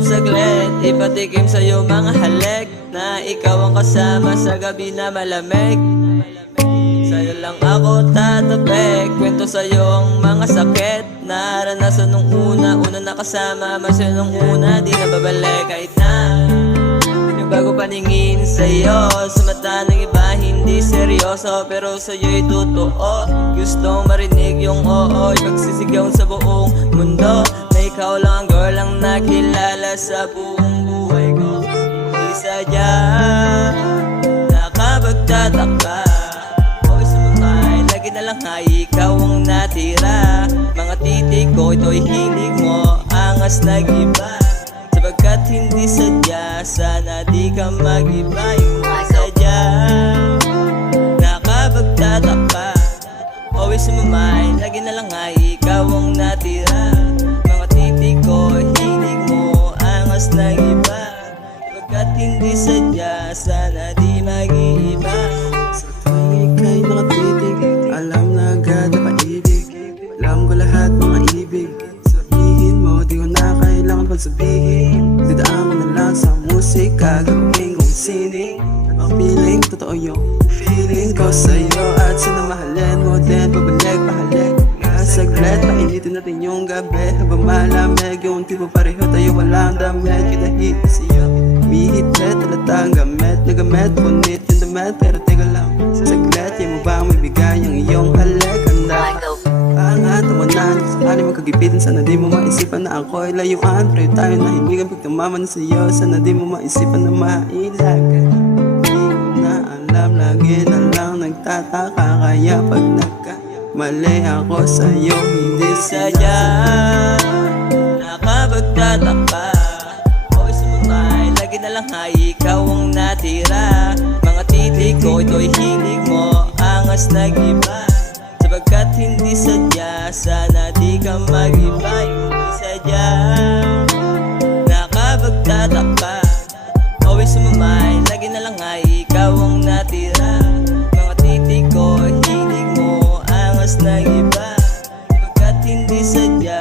Sarap saglit, ipatikim sa'yo mga halik na ikaw ang kasama sa gabi na malamig. Sa'yo lang ako tatapik, kwento sa'yo ang mga sakit naranasan nung una nakasama. Masaya nung una, di na babalik kahit na bago paningin sa'yo. Sa mata ng iba hindi seryoso, pero sa'yo'y totoo. Gustong marinig yung oo, ipagsisigaw sa buong mundo na ikaw lang ang girl ang nakilala sa buong buhay ko. Di sadya nakapagtataka, o sumamay, lagi na lang ay ikaw ang natira. Mga titik ko, ito'y hilig mo, angas nag-iba. Sapagkat hindi sadya, sana di ka mag-iba. Yung sadya nakapagtataka, always sumamay, lagi na lang ay ikaw ang natira. Mga titik ko, hilig mo, angas nag-iba. Sapagkat hindi sadya, sana di mag-iiba. Sa tuwing ika'y nakatitig, alam na agad na paibig. Alam ko lahat mga ibig, sabihin mo di ko na kailangan pagsabihin. Didaan ko na lang sa musika, gawin kong sining. Ang feeling, totoo yung feeling ko sa'yo. At sana mahalin mo din, pabalik, pahalik. Saglit, painitin natin yung gabi habang malamig. Yung tipo pareho tayo walang damit, kinahit na siya mihipit, talatang gamit. Nagamit, punit yung damit, pero teka lang saglit, yan mo ba may bigay ang iyong halik? Handa ka angat, tawanan, sakali magkagipitan. Sana di mo maisipan na ako'y layuan, pero tayo nahimigan pagtamaman sa'yo. Sana di mo maisipan na mailagan. Di ko na alam, lagi na lang nagtataka. Kaya pag mali ako sa'yo, hindi sadya nakapagtataka, o sumamay, lagi na lang ay ikaw ang natira. Mga titik ko, ito'y hilig mo, angas nag-iba. Sapagkat hindi sadya, sana di ka mag-iba. Hindi sadya nakapagtataka, always sumamay, lagi na lang ay ikaw ang natira. Mga titik ko, hilig mo, angas nag-iba. Sapagkat hindi sadya,